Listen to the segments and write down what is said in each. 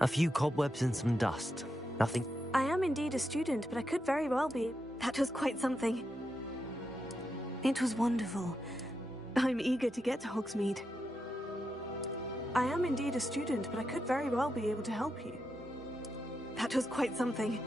A few cobwebs and some dust. Nothing. I am indeed a student, but I could very well be. That was quite something. It was wonderful. I'm eager to get to Hogsmeade. I am indeed a student, but I could very well be able to help you. That was quite something.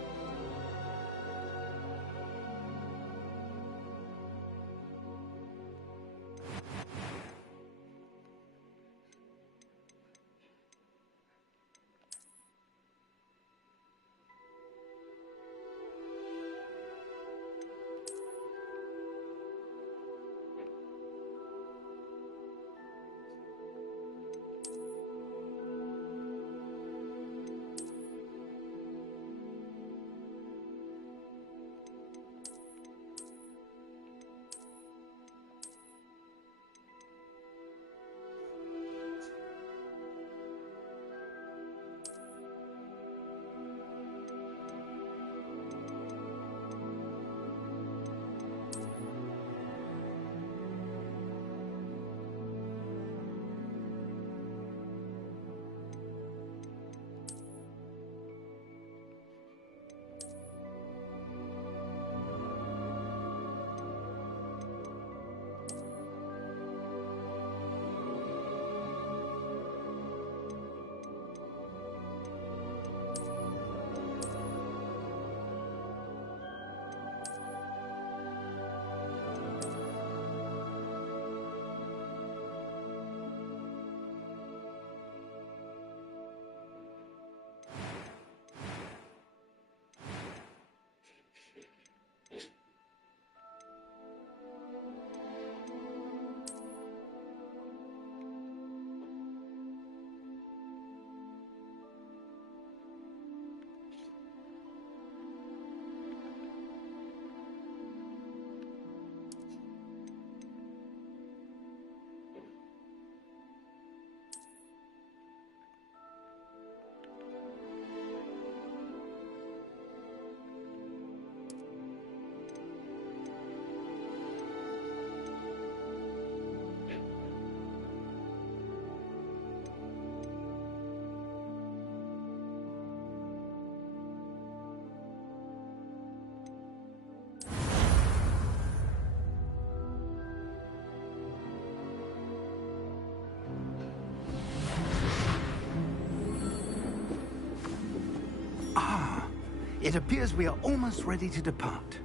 It appears we are almost ready to depart.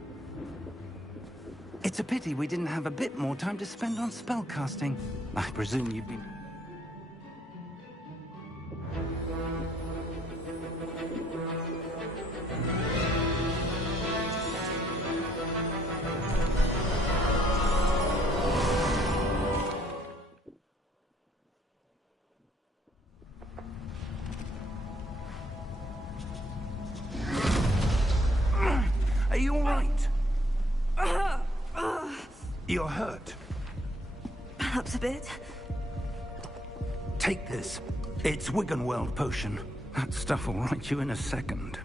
It's a pity we didn't have a bit more time to spend on spellcasting. I presume you've been... Are you all right? You're hurt. Perhaps a bit. Take this. It's Wiggenweld potion. That stuff will right you in a second.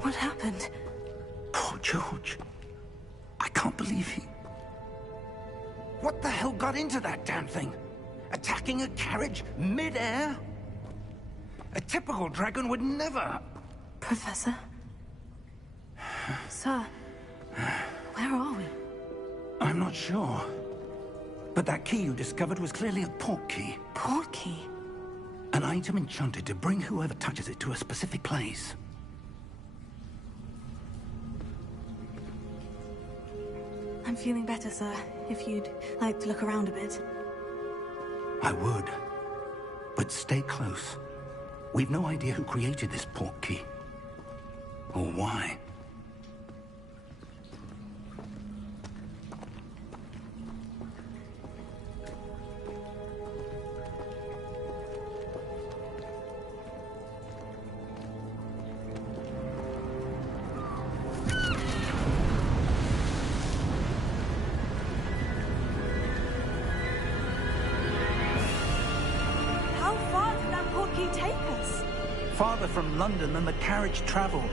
What happened? Poor George. I can't believe he... What the hell got into that damn thing? Attacking a carriage mid-air? A typical dragon would never... Professor? Sir, where are we? I'm not sure. But that key you discovered was clearly a port key. Port key? An item enchanted to bring whoever touches it to a specific place. I'm feeling better, sir. If you'd like to look around a bit. I would. But stay close. We've no idea who created this port key. Or why. Take us. Farther from London than the carriage traveled.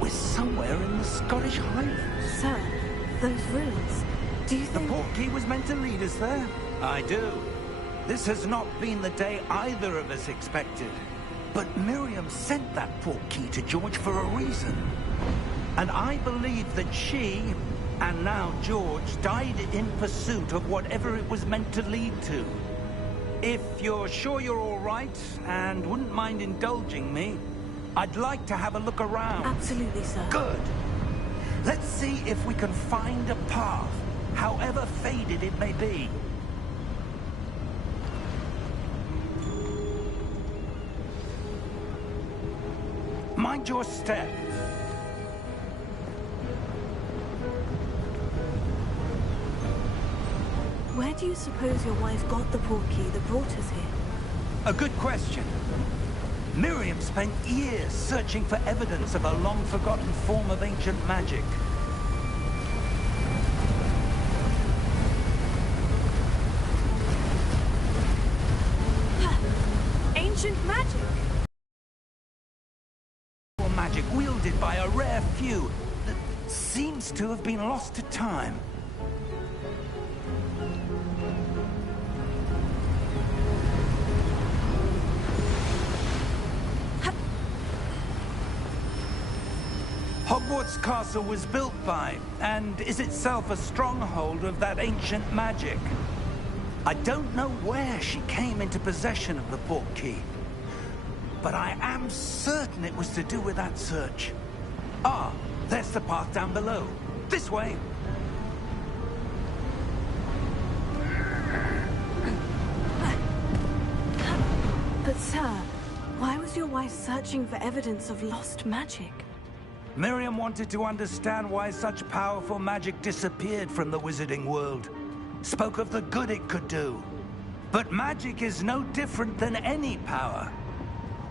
We're somewhere in the Scottish Highlands. Sir, those ruins. Do you The think... portkey was meant to lead us there? I do. This has not been the day either of us expected. But Miriam sent that portkey to George for a reason. And I believe that she, and now George, died in pursuit of whatever it was meant to lead to. If you're sure you're all right, and wouldn't mind indulging me, I'd like to have a look around. Absolutely, sir. Good. Let's see if we can find a path, however faded it may be. Mind your step. Where do you suppose your wife got the portkey that brought us here? A good question. Miriam spent years searching for evidence of a long-forgotten form of ancient magic. Ancient magic? Magic wielded by a rare few that seems to have been lost to time. Hogwarts Castle was built by, and is itself a stronghold of that ancient magic. I don't know where she came into possession of the portkey, but I am certain it was to do with that search. Ah, there's the path down below. This way. But sir, why was your wife searching for evidence of lost magic? Miriam wanted to understand why such powerful magic disappeared from the wizarding world. Spoke of the good it could do. But magic is no different than any power.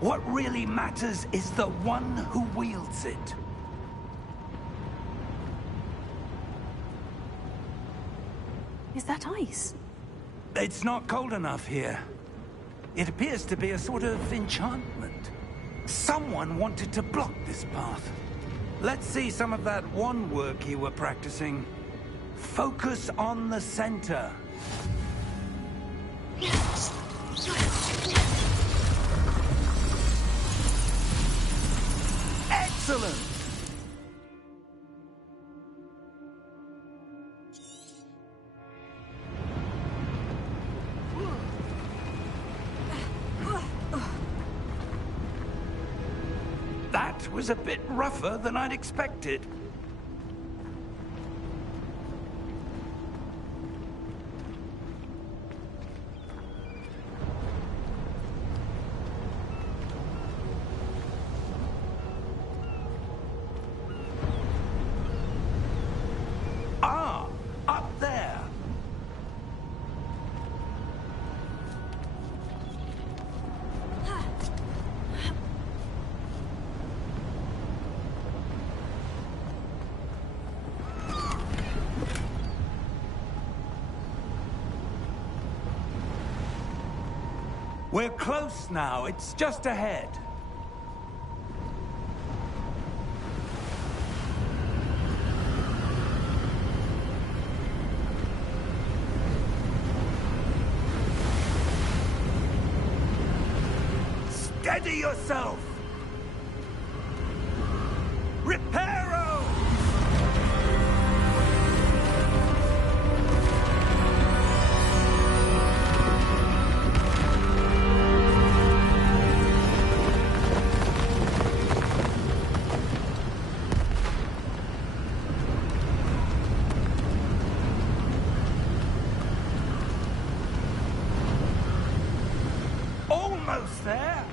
What really matters is the one who wields it. Is that ice? It's not cold enough here. It appears to be a sort of enchantment. Someone wanted to block this path. Let's see some of that wand work you were practicing. Focus on the center. Excellent! That was a bit rougher than I'd expected. Ah, up there. We're close now. It's just ahead. Steady yourself! Reparo! Almost there!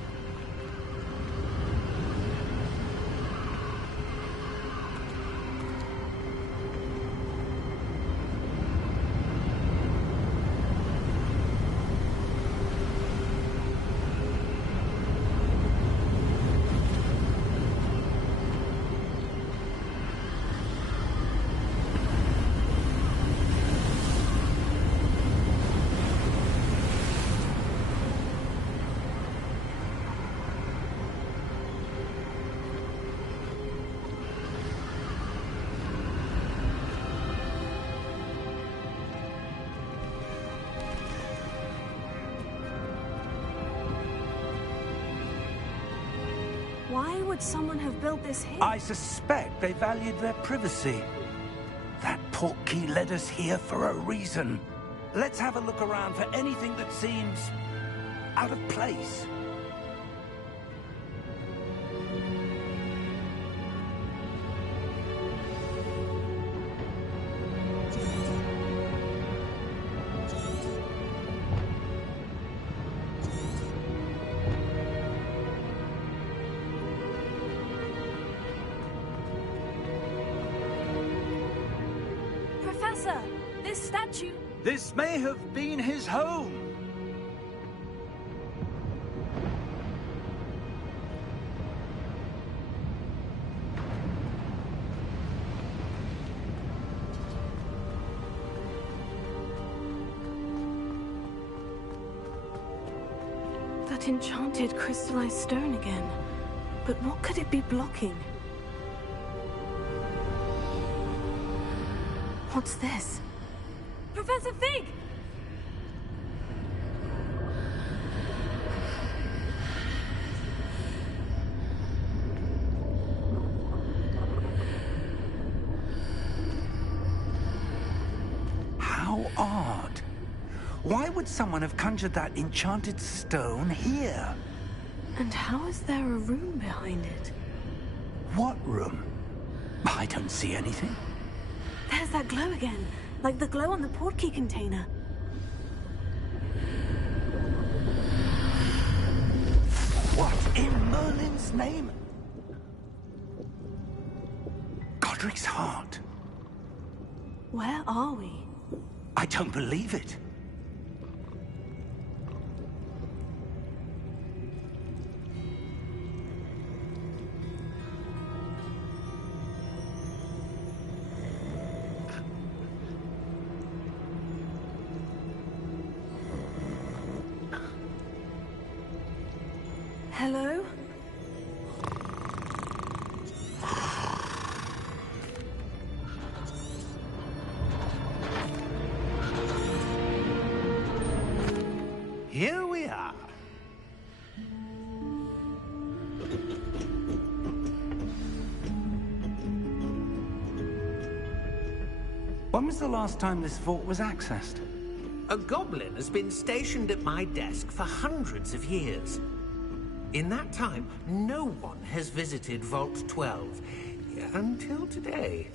would someone have built this here? I suspect they valued their privacy. That portkey led us here for a reason. Let's have a look around for anything that seems out of place. Professor, this statue... This may have been his home. That enchanted crystallized stone again. But what could it be blocking? What's this? Professor Fig! How odd. Why would someone have conjured that enchanted stone here? And how is there a room behind it? What room? I don't see anything. There's that glow again, like the glow on the portkey container. What in Merlin's name? Godric's heart. Where are we? I don't believe it. Hello? Here we are. When was the last time this vault was accessed? A goblin has been stationed at my desk for hundreds of years. In that time, no one has visited Vault 12 until today.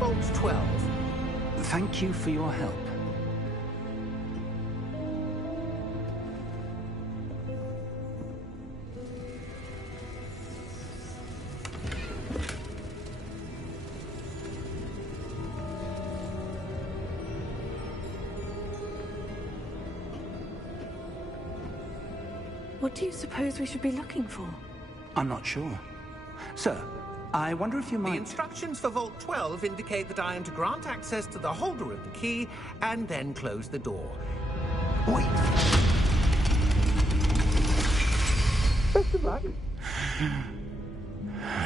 Vault 12. Thank you for your help. What do you suppose we should be looking for? I'm not sure. Sir, I wonder if you The might... instructions for Vault 12 indicate that I am to grant access to the holder of the key and then close the door. Wait! Best of luck.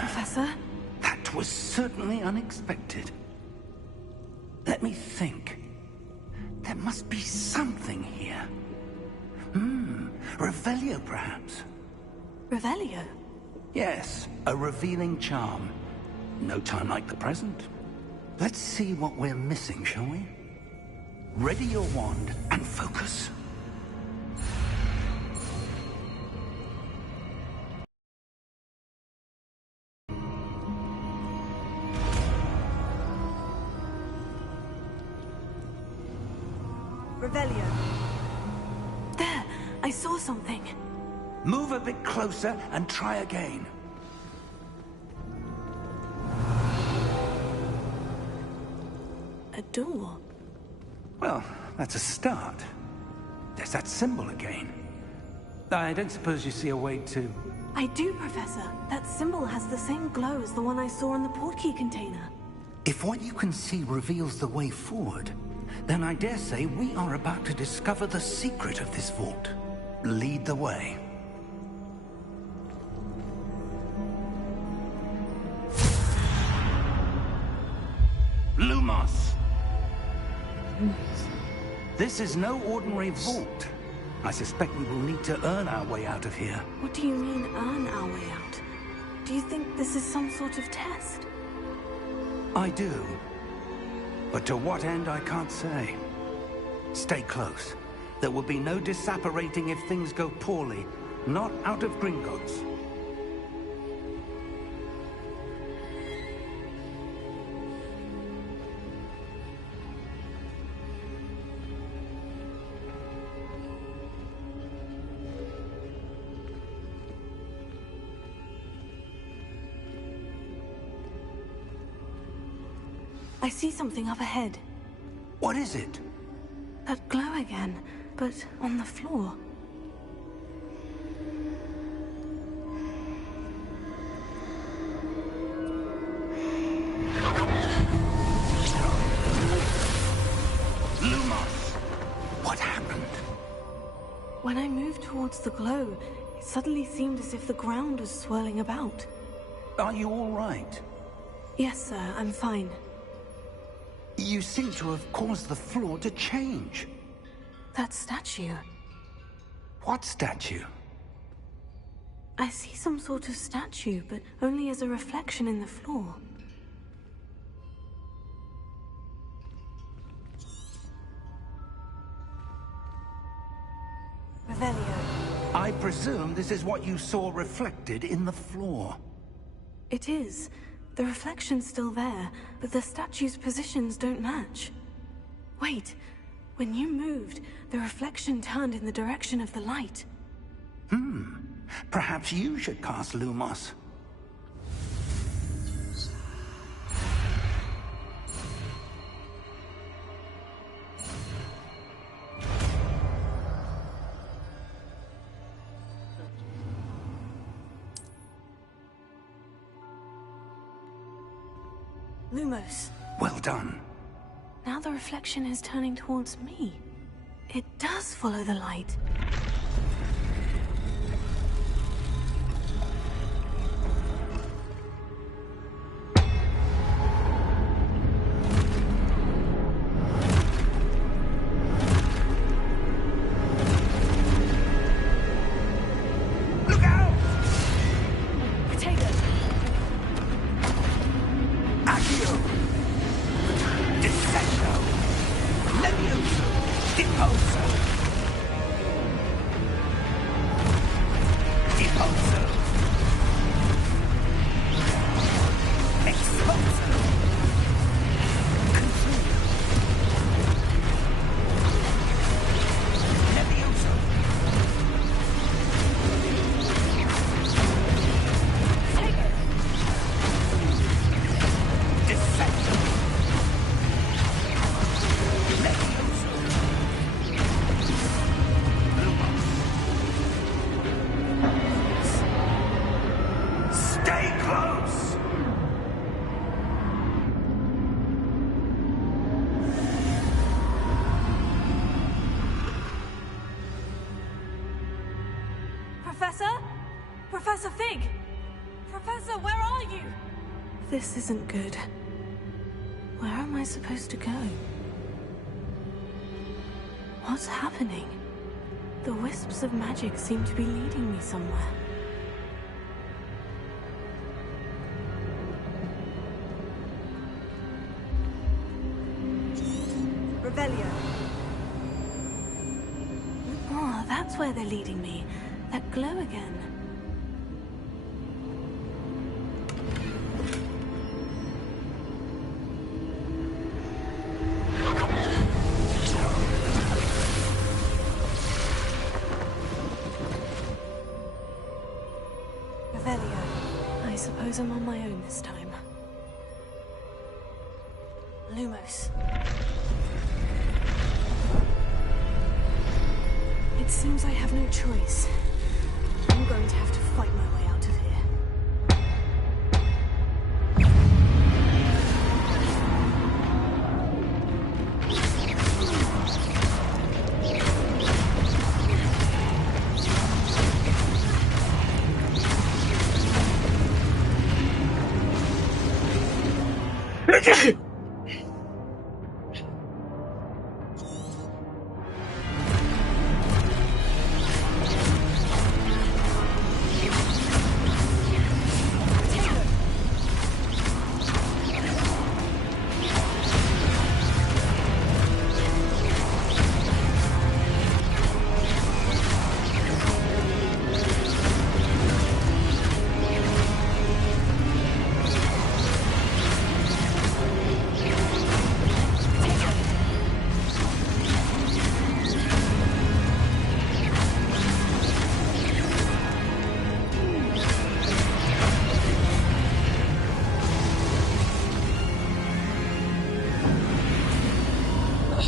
Professor? That was certainly unexpected. Let me think. There must be something here. Revelio, perhaps? Revelio? Yes, a revealing charm. No time like the present. Let's see what we're missing, shall we? Ready your wand and focus. Revelio. There! I saw something. Move a bit closer and try again. A door. Well, that's a start. There's that symbol again. I don't suppose you see a way to... I do, Professor. That symbol has the same glow as the one I saw in the portkey container. If what you can see reveals the way forward, then I dare say we are about to discover the secret of this vault. Lead the way. Lumos. This is no ordinary vault. I suspect we will need to earn our way out of here. What do you mean, earn our way out? Do you think this is some sort of test? I do. But to what end, I can't say. Stay close. There will be no disapparating if things go poorly. Not out of Gringotts. I see something up ahead. What is it? That glow again, but on the floor. Lumos! What happened? When I moved towards the glow, it suddenly seemed as if the ground was swirling about. Are you all right? Yes, sir, I'm fine. You seem to have caused the floor to change. That statue. What statue? I see some sort of statue, but only as a reflection in the floor. Revelio. I presume this is what you saw reflected in the floor. It is. The reflection's still there, but the statue's positions don't match. Wait, when you moved, the reflection turned in the direction of the light. Perhaps you should cast Lumos. Lumos. Well done. Now the reflection is turning towards me. It does follow the light. Look out! Potato! Accio! Descendo! Levioso! Deposo! Deposo! Exposo! Confuso! Levioso! Potato! Descendo! Levioso! Stay close! Professor? Professor Fig! Professor, where are you? This isn't good. Where am I supposed to go? What's happening? The wisps of magic seem to be leading me somewhere. Revelio. Oh, that's where they're leading me. That glow again. Revelio. I suppose I'm on my own this time. Lumos. It seems I have no choice. I'm going to have to fight my way out of here.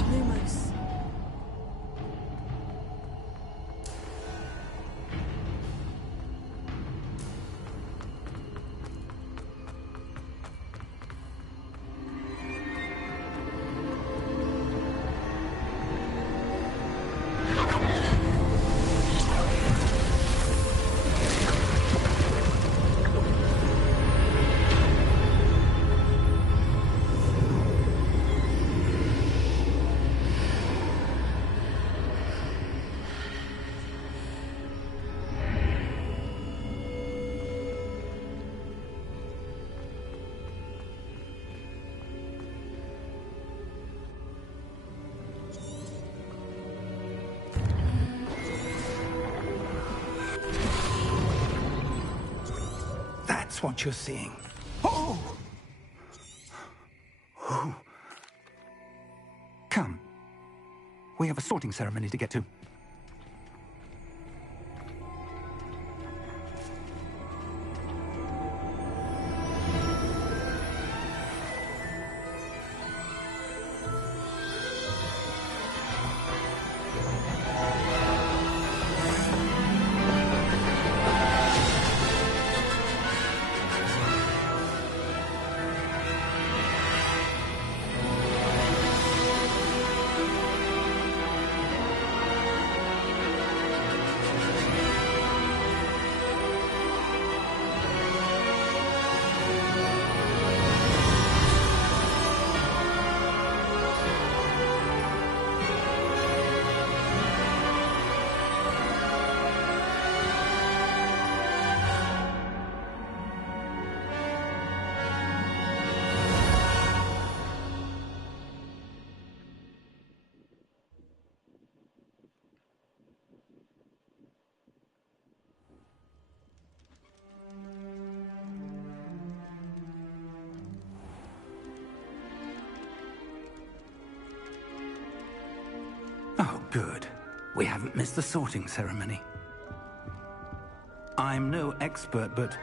Lumos. That's what you're seeing. Oh! Oh. Come. We have a sorting ceremony to get to. Oh, good. We haven't missed the sorting ceremony. I'm no expert, but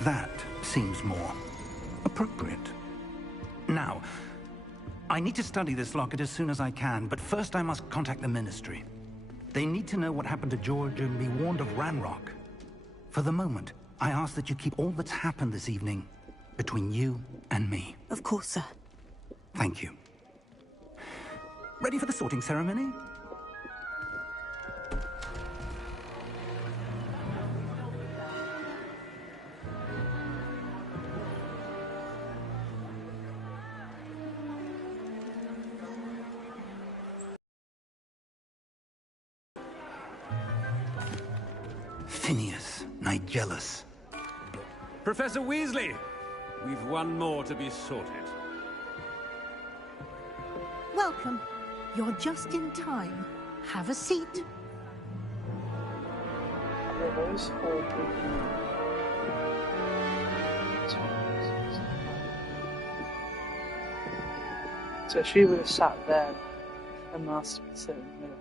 that seems more appropriate. Now, I need to study this locket as soon as I can, but first I must contact the Ministry. They need to know what happened to George and be warned of Ranrock. For the moment, I ask that you keep all that's happened this evening between you and me. Of course, sir. Thank you. Ready for the sorting ceremony? Phineas, Nigellus. Professor Weasley, we've one more to be sorted. Welcome. You're just in time. Have a seat. So she would have sat there, and Master would sit in the middle.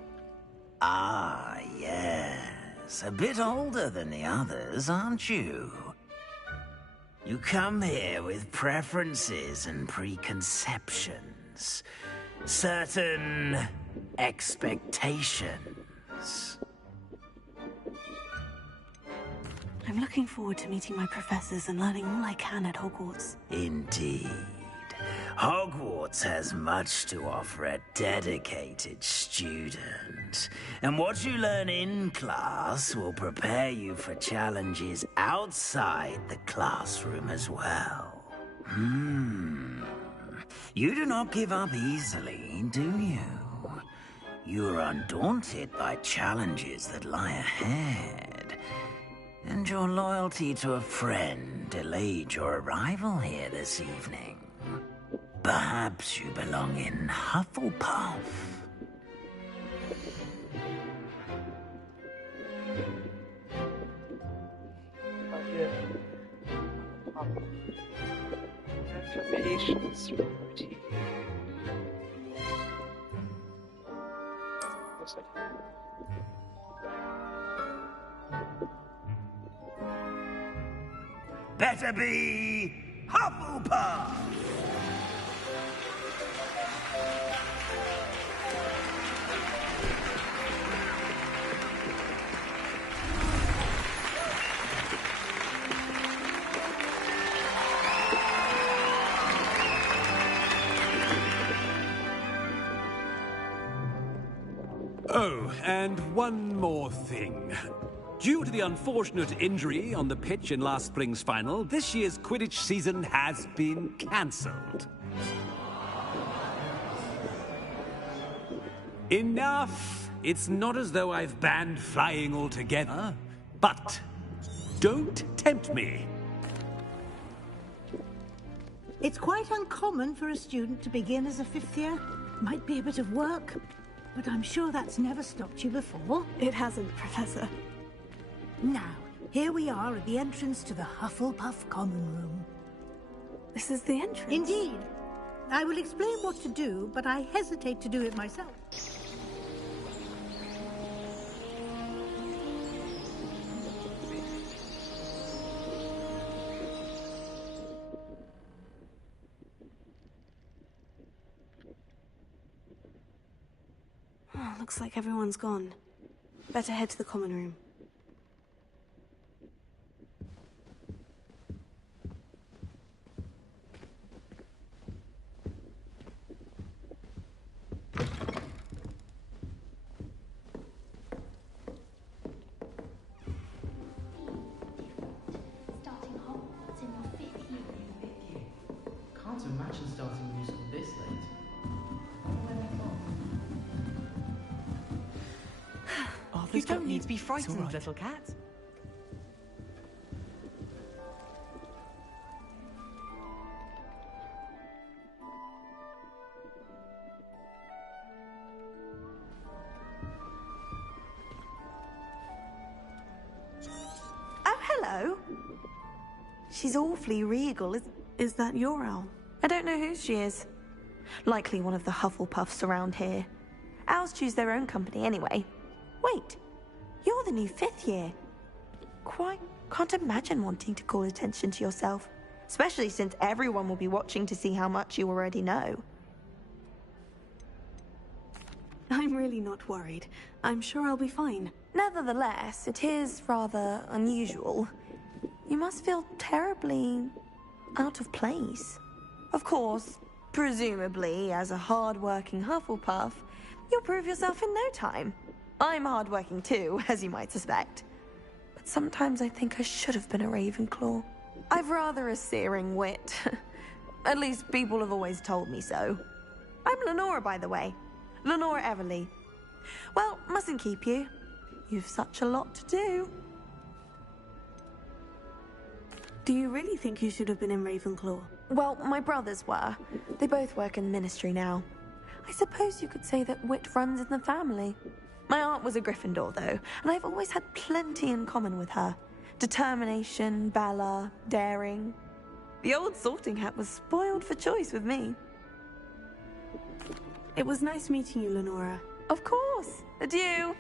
Ah, yes. A bit older than the others, aren't you? You come here with preferences and preconceptions. Certain expectations. I'm looking forward to meeting my professors and learning all I can at Hogwarts. Indeed. Hogwarts has much to offer a dedicated student. And what you learn in class will prepare you for challenges outside the classroom as well. You do not give up easily, do you? You are undaunted by challenges that lie ahead. And your loyalty to a friend delayed your arrival here this evening. Perhaps you belong in Hufflepuff. Information's routine. Looks like Better be Hufflepuff! Oh, and one more thing. Due to the unfortunate injury on the pitch in last spring's final, this year's Quidditch season has been cancelled. Enough! It's not as though I've banned flying altogether, but don't tempt me. It's quite uncommon for a student to begin as a fifth year. Might be a bit of work, but I'm sure that's never stopped you before. It hasn't, Professor. Now, here we are at the entrance to the Hufflepuff Common Room. This is the entrance? Indeed. I will explain what to do, but I hesitate to do it myself. Oh, looks like everyone's gone. Better head to the common room. Starting Hogwarts in your 5th year. Can't imagine starting new school this late. You don't need to be frightened, little cat. Oh, hello. She's awfully regal. Is that your owl? I don't know who she is. Likely one of the Hufflepuffs around here. Owls choose their own company anyway. Wait, you're the new 5th year. Quite can't imagine wanting to call attention to yourself, especially since everyone will be watching to see how much you already know. I'm really not worried. I'm sure I'll be fine. Nevertheless, it is rather unusual. You must feel terribly out of place. Of course, presumably, as a hard-working Hufflepuff, you'll prove yourself in no time. I'm hard-working too, as you might suspect. But sometimes I think I should have been a Ravenclaw. I've rather a searing wit. At least people have always told me so. I'm Lenora, by the way. Lenora Everly. Well, mustn't keep you. You've such a lot to do. Do you really think you should have been in Ravenclaw? Well, my brothers were. They both work in the ministry now. I suppose you could say that wit runs in the family. My aunt was a Gryffindor, though, and I've always had plenty in common with her. Determination, valor, daring. The old sorting hat was spoiled for choice with me. It was nice meeting you, Lenora. Of course. Adieu.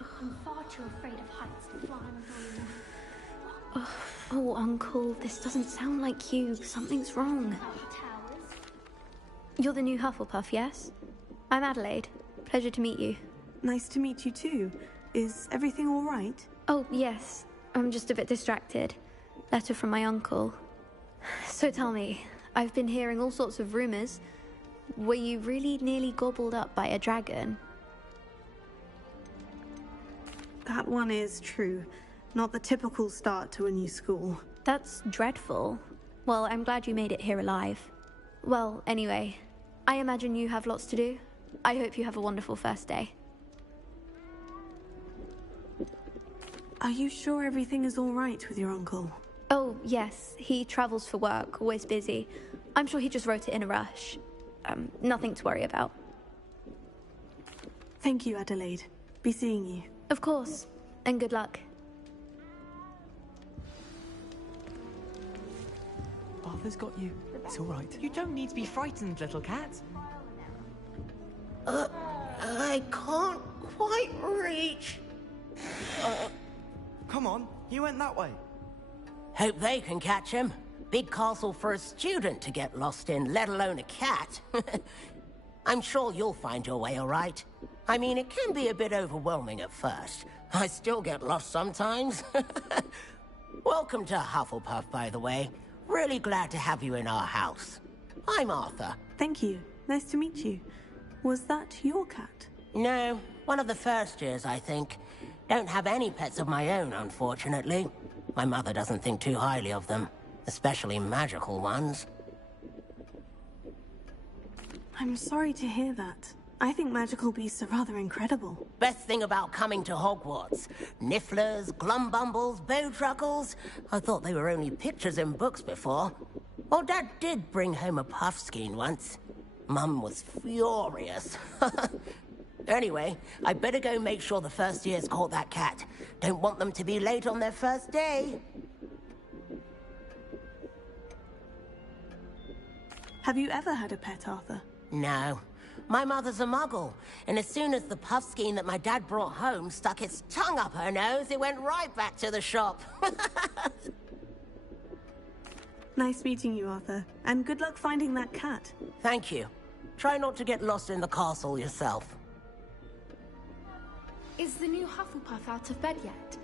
I'm far too afraid of heights to fly on a balloon. Oh, Uncle, this doesn't sound like you. Something's wrong. You're the new Hufflepuff, yes? I'm Adelaide. Pleasure to meet you. Nice to meet you too. Is everything all right? Oh, yes. I'm just a bit distracted. Letter from my uncle. So tell me, I've been hearing all sorts of rumors. Were you really nearly gobbled up by a dragon? That one is true. Not the typical start to a new school. That's dreadful. Well, I'm glad you made it here alive. Well, anyway, I imagine you have lots to do. I hope you have a wonderful first day. Are you sure everything is all right with your uncle? Oh, yes. He travels for work, always busy. I'm sure he just wrote it in a rush. Nothing to worry about. Thank you, Adelaide. Be seeing you. Of course. And good luck. Arthur's got you. It's all right. You don't need to be frightened, little cat. I can't quite reach. Come on, you went that way. Hope they can catch him. Big castle for a student to get lost in, let alone a cat. I'm sure you'll find your way all right. I mean, it can be a bit overwhelming at first. I still get lost sometimes. Welcome to Hufflepuff, by the way. Really glad to have you in our house. I'm Arthur. Thank you. Nice to meet you. Was that your cat? No, one of the first years, I think. Don't have any pets of my own, unfortunately. My mother doesn't think too highly of them, especially magical ones. I'm sorry to hear that. I think magical beasts are rather incredible. Best thing about coming to Hogwarts. Nifflers, Glumbumbles, Bowtruckles. I thought they were only pictures in books before. Well, Dad did bring home a Puffskein once. Mum was furious. Anyway, I better go make sure the first years caught that cat. Don't want them to be late on their first day. Have you ever had a pet, Arthur? No. My mother's a muggle, and as soon as the Puffskein that my dad brought home stuck its tongue up her nose, it went right back to the shop. Nice meeting you, Arthur. And good luck finding that cat. Thank you. Try not to get lost in the castle yourself. Is the new Hufflepuff out of bed yet?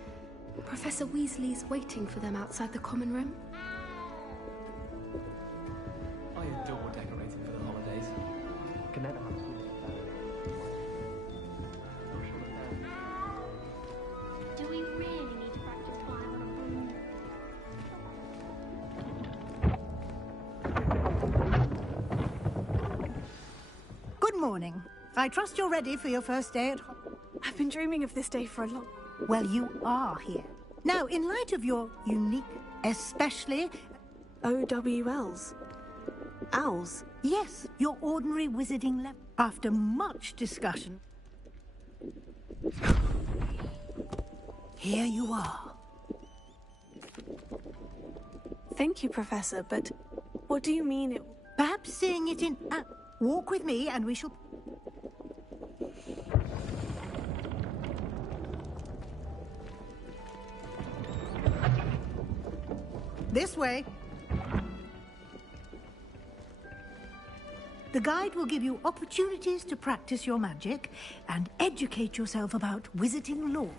Professor Weasley's waiting for them outside the common room. I adore decorating for the holidays. Can never have Do we really need to practice flying on a broom? Good morning. I trust you're ready for your first day at Hogwarts. I've been dreaming of this day for a long... Well, you are here. Now, in light of your unique, especially... OWLs? Owls? Yes, your ordinary wizarding level. After much discussion... Here you are. Thank you, Professor, but what do you mean it... Perhaps seeing it in... walk with me and we shall... This way. The guide will give you opportunities to practice your magic and educate yourself about wizarding lore.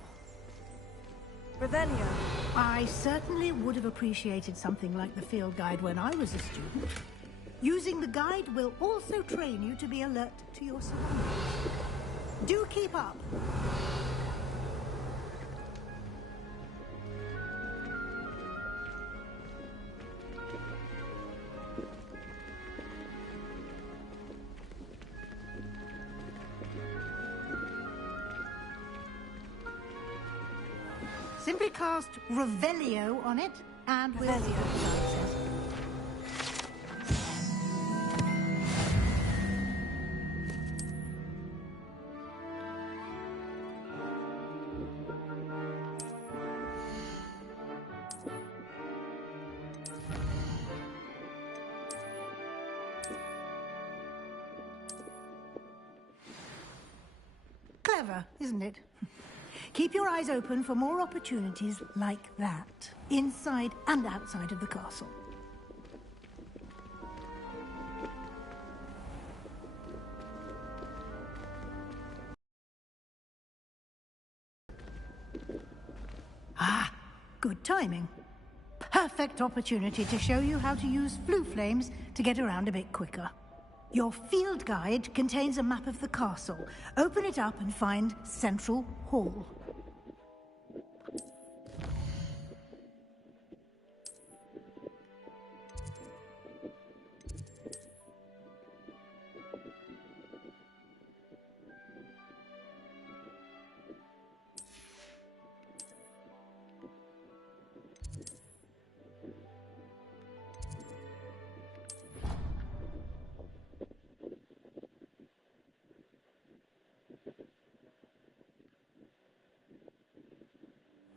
Revelio. I certainly would have appreciated something like the field guide when I was a student. Using the guide will also train you to be alert to your surroundings. Do keep up. Simply cast Revelio on it, and we'll... Clever, isn't it? Keep your eyes open for more opportunities like that, inside and outside of the castle. Ah, good timing. Perfect opportunity to show you how to use flue flames to get around a bit quicker. Your field guide contains a map of the castle. Open it up and find Central Hall.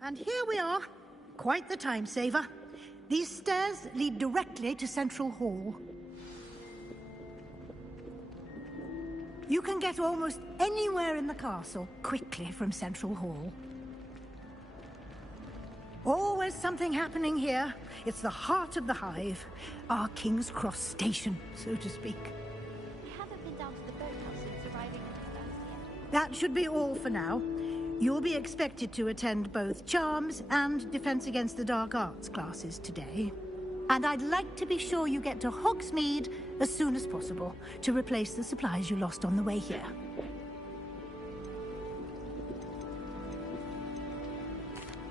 And here we are. Quite the time saver. These stairs lead directly to Central Hall. You can get almost anywhere in the castle quickly from Central Hall. Always something happening here. It's the heart of the Hive. Our King's Cross station, so to speak. I haven't been down to the boathouse since arriving at the first year. That should be all for now. You'll be expected to attend both Charms and Defense Against the Dark Arts classes today. And I'd like to be sure you get to Hogsmeade as soon as possible to replace the supplies you lost on the way here.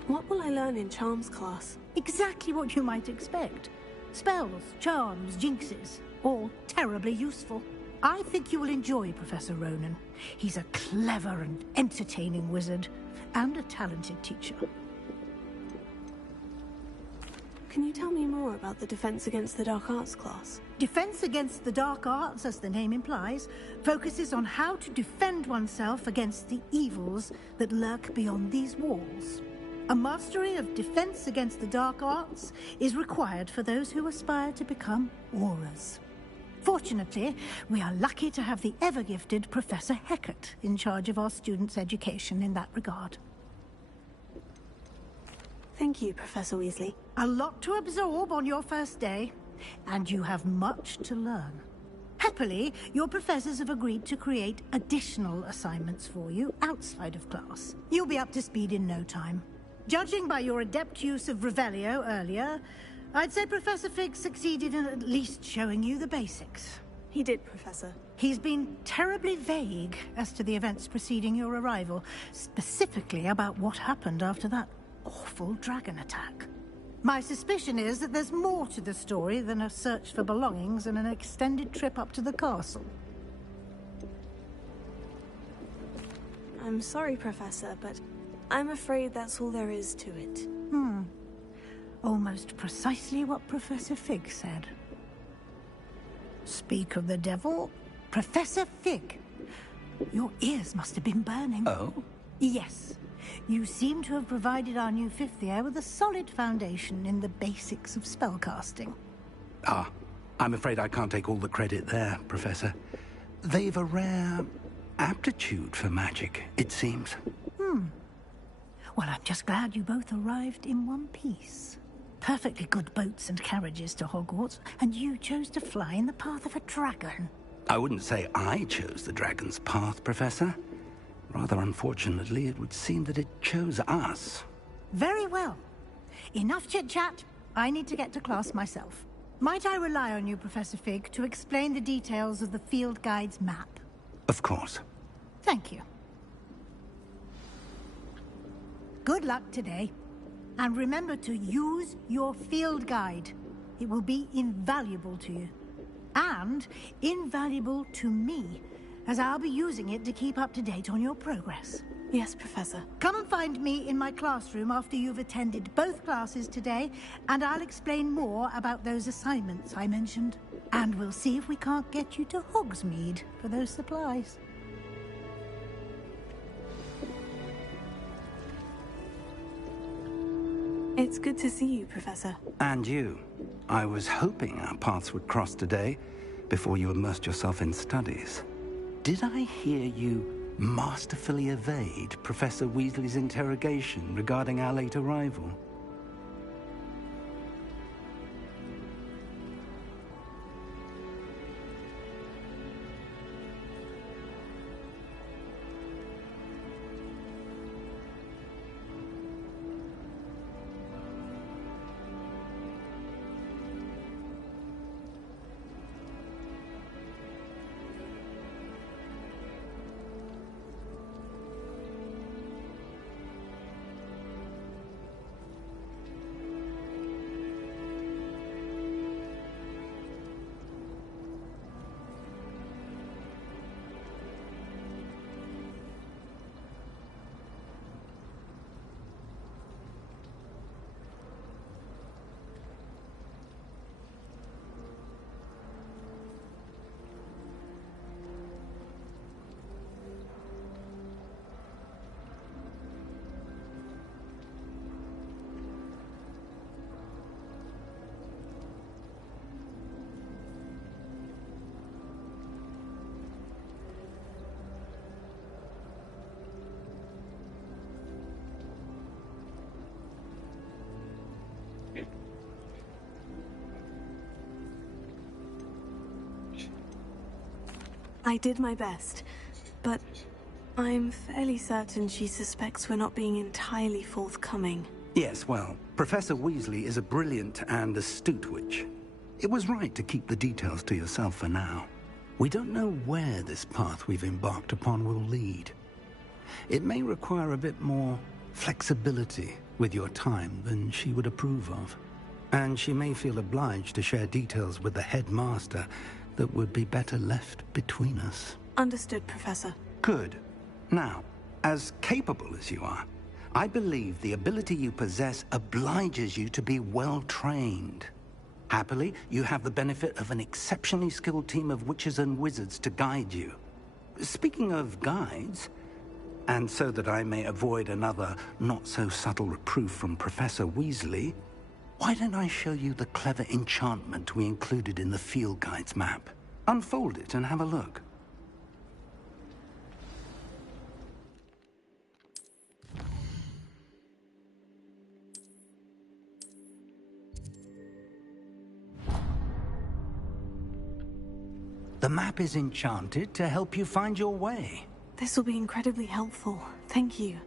What will I learn in Charms class? Exactly what you might expect. Spells, charms, jinxes, all terribly useful. I think you will enjoy Professor Ronan. He's a clever and entertaining wizard, and a talented teacher. Can you tell me more about the Defense Against the Dark Arts class? Defense Against the Dark Arts, as the name implies, focuses on how to defend oneself against the evils that lurk beyond these walls. A mastery of Defense Against the Dark Arts is required for those who aspire to become Aurors. Fortunately, we are lucky to have the ever-gifted Professor Hecat in charge of our students' education in that regard. Thank you, Professor Weasley. A lot to absorb on your first day, and you have much to learn. Happily, your professors have agreed to create additional assignments for you outside of class. You'll be up to speed in no time. Judging by your adept use of Revelio earlier, I'd say Professor Fig succeeded in at least showing you the basics. He did, Professor. He's been terribly vague as to the events preceding your arrival, specifically about what happened after that awful dragon attack. My suspicion is that there's more to the story than a search for belongings and an extended trip up to the castle. I'm sorry, Professor, but I'm afraid that's all there is to it. Almost precisely what Professor Fig said. Speak of the devil, Professor Fig. Your ears must have been burning. Oh? Yes. You seem to have provided our new fifth year with a solid foundation in the basics of spellcasting. Ah, I'm afraid I can't take all the credit there, Professor. They've a rare aptitude for magic, it seems. Well, I'm just glad you both arrived in one piece. Perfectly good boats and carriages to Hogwarts, and you chose to fly in the path of a dragon. I wouldn't say I chose the dragon's path, Professor. Rather unfortunately, it would seem that it chose us. Very well. Enough chit-chat. I need to get to class myself. Might I rely on you, Professor Fig, to explain the details of the field guide's map? Of course. Thank you. Good luck today. And remember to use your field guide. It will be invaluable to you. And invaluable to me, as I'll be using it to keep up to date on your progress. Yes, Professor. Come and find me in my classroom after you've attended both classes today, and I'll explain more about those assignments I mentioned. And we'll see if we can't get you to Hogsmeade for those supplies. It's good to see you, Professor. And you. I was hoping our paths would cross today, before you immersed yourself in studies. Did I hear you masterfully evade Professor Weasley's interrogation regarding our late arrival? I did my best, but I'm fairly certain she suspects we're not being entirely forthcoming. Yes, well, Professor Weasley is a brilliant and astute witch. It was right to keep the details to yourself for now. We don't know where this path we've embarked upon will lead. It may require a bit more flexibility with your time than she would approve of. And she may feel obliged to share details with the headmaster that would be better left between us. Understood, Professor. Good. Now, as capable as you are, I believe the ability you possess obliges you to be well-trained. Happily, you have the benefit of an exceptionally skilled team of witches and wizards to guide you. Speaking of guides, and so that I may avoid another not-so-subtle reproof from Professor Weasley, why don't I show you the clever enchantment we included in the field guide's map? Unfold it and have a look. The map is enchanted to help you find your way. This will be incredibly helpful. Thank you.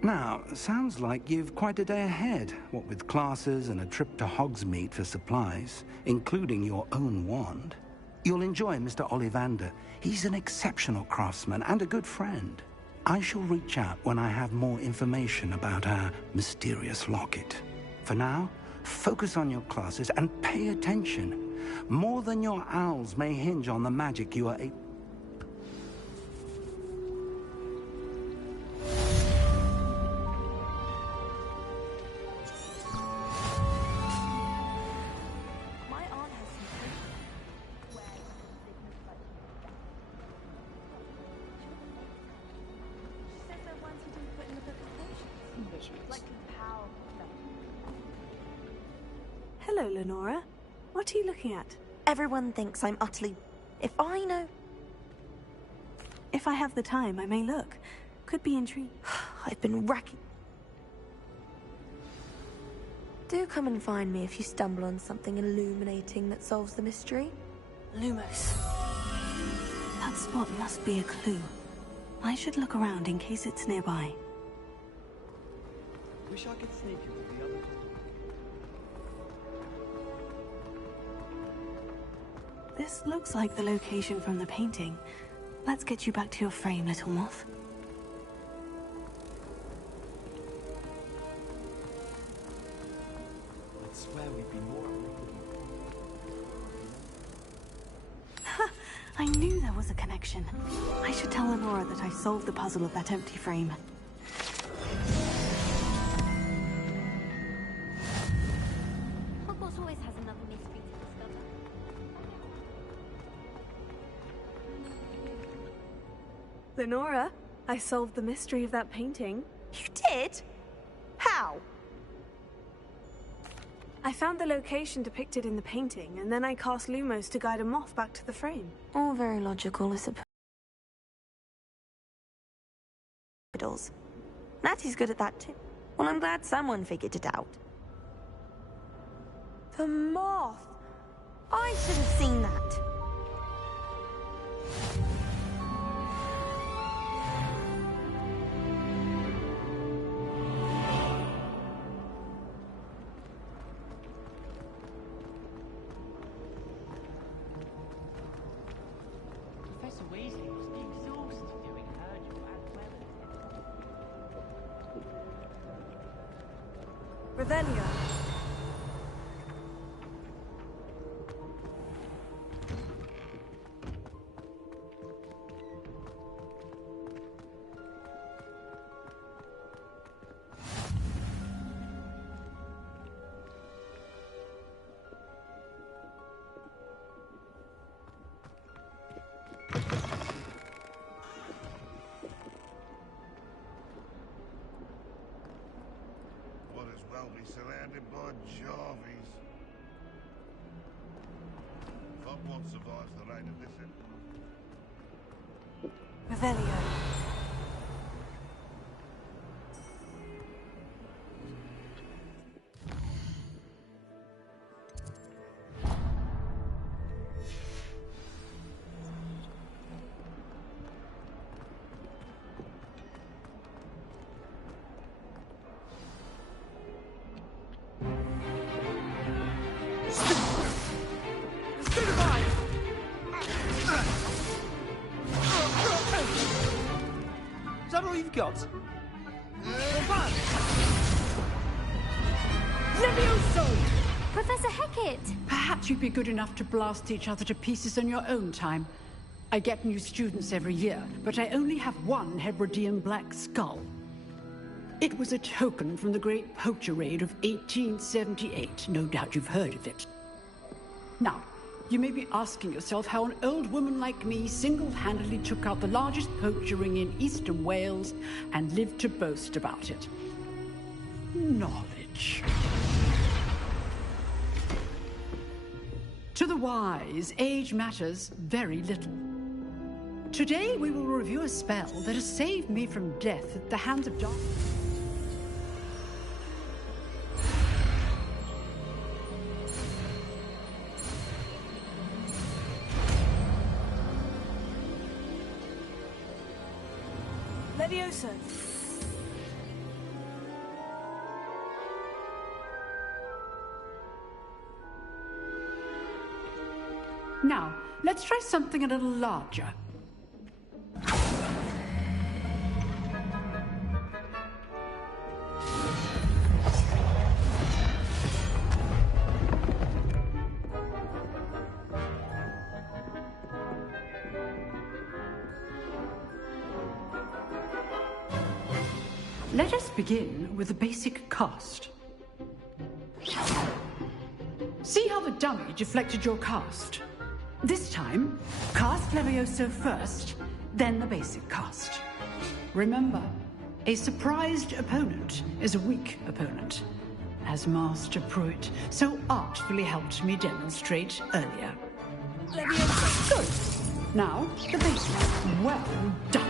Now, sounds like you've quite a day ahead, what with classes and a trip to Hogsmeade for supplies, including your own wand. You'll enjoy Mr. Ollivander. He's an exceptional craftsman and a good friend. I shall reach out when I have more information about our mysterious locket. For now, focus on your classes and pay attention. More than your owls may hinge on the magic you are able. Hello, Lenora. What are you looking at? Everyone thinks I'm utterly... If I know... If I have the time, I may look. Could be intrigued. I've been racking... Do come and find me if you stumble on something illuminating that solves the mystery. Lumos. That spot must be a clue. I should look around in case it's nearby. Wish I could sneak into the other... This looks like the location from the painting. Let's get you back to your frame, little moth. I'd swear we'd be more... Ha! I knew there was a connection. I should tell Lenora that I solved the puzzle of that empty frame. Hogwarts always has another mystery to discover. Lenora, I solved the mystery of that painting. You did? How? I found the location depicted in the painting, and then I cast Lumos to guide a moth back to the frame. All very logical, I suppose. Natty's good at that too. Well, I'm glad someone figured it out. The moth! I should have seen that. Professor Weasley must be exhausted doing her job as well as... Revelio. Be surrounded by Jarvies. Hogwarts survives the reign of this empire. Revelio. got? Levioso! Professor Hecat! Perhaps you'd be good enough to blast each other to pieces on your own time. I get new students every year, but I only have one Hebridean black skull. It was a token from the Great Poacher Raid of 1878. No doubt you've heard of it. Now, you may be asking yourself how an old woman like me single-handedly took out the largest poacher ring in eastern Wales and lived to boast about it. Knowledge. To the wise, age matters very little. Today we will review a spell that has saved me from death at the hands of darkness. Levioso. Now, let's try something a little larger. Let us begin with the basic cast. See how the dummy deflected your cast? This time, cast Levioso first, then the basic cast. Remember, a surprised opponent is a weak opponent, as Master Pruitt so artfully helped me demonstrate earlier. Levioso. Good. Now, the basic. Well done.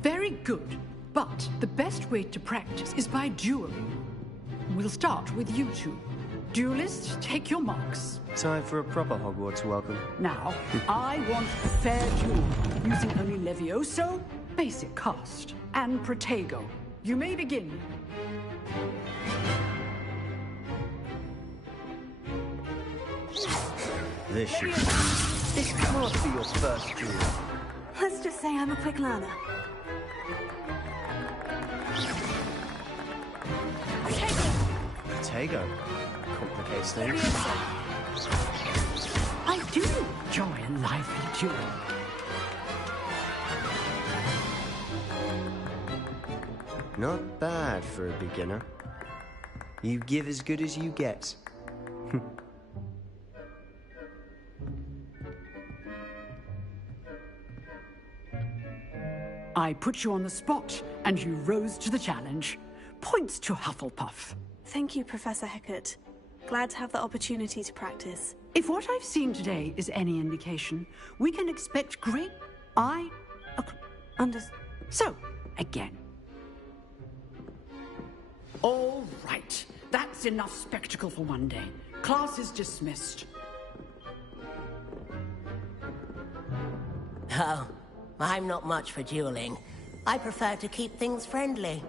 Very good, but the best way to practice is by dueling. We'll start with you two. Duelists, take your marks. Time for a proper Hogwarts welcome. Now, I want a fair duel, using only Levioso, basic cast, and Protego. You may begin. This can't be your first duel. Let's just say I'm a quick learner. Protego. Complicates things. I do enjoy a lively duel. Not bad for a beginner. You give as good as you get. I put you on the spot, and you rose to the challenge. Points to Hufflepuff. Thank you, Professor Hecat. Glad to have the opportunity to practice. If what I've seen today is any indication, we can expect great... So, again. All right. That's enough spectacle for one day. Class is dismissed. Oh, I'm not much for dueling. I prefer to keep things friendly.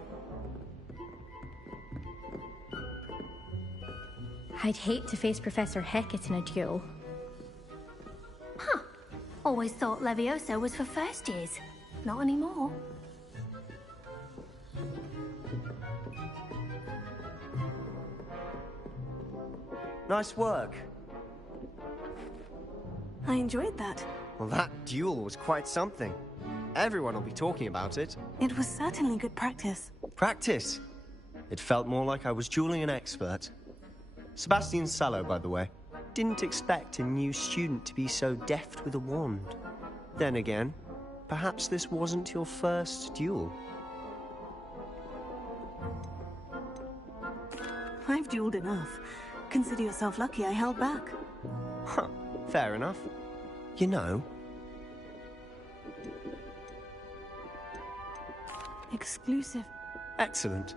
I'd hate to face Professor Hecat in a duel. Huh. Always thought Levioso was for first years. Not anymore. Nice work. I enjoyed that. Well, that duel was quite something. Everyone will be talking about it. It was certainly good practice. Practice? It felt more like I was dueling an expert. Sebastian Sallow, by the way. Didn't expect a new student to be so deft with a wand. Then again, perhaps this wasn't your first duel. I've dueled enough. Consider yourself lucky I held back. Huh, fair enough. You know... Exclusive. Excellent.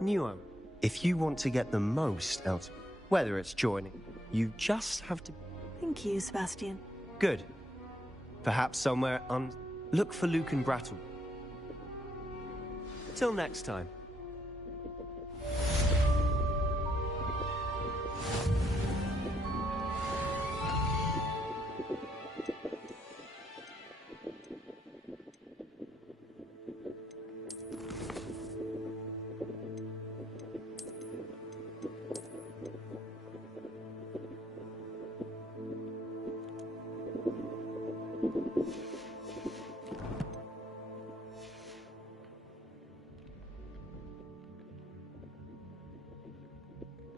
New. If you want to get the most out of it, whether it's joining, you just have to... Thank you, Sebastian. Good. Perhaps somewhere look for Luke and Brattle. Till next time.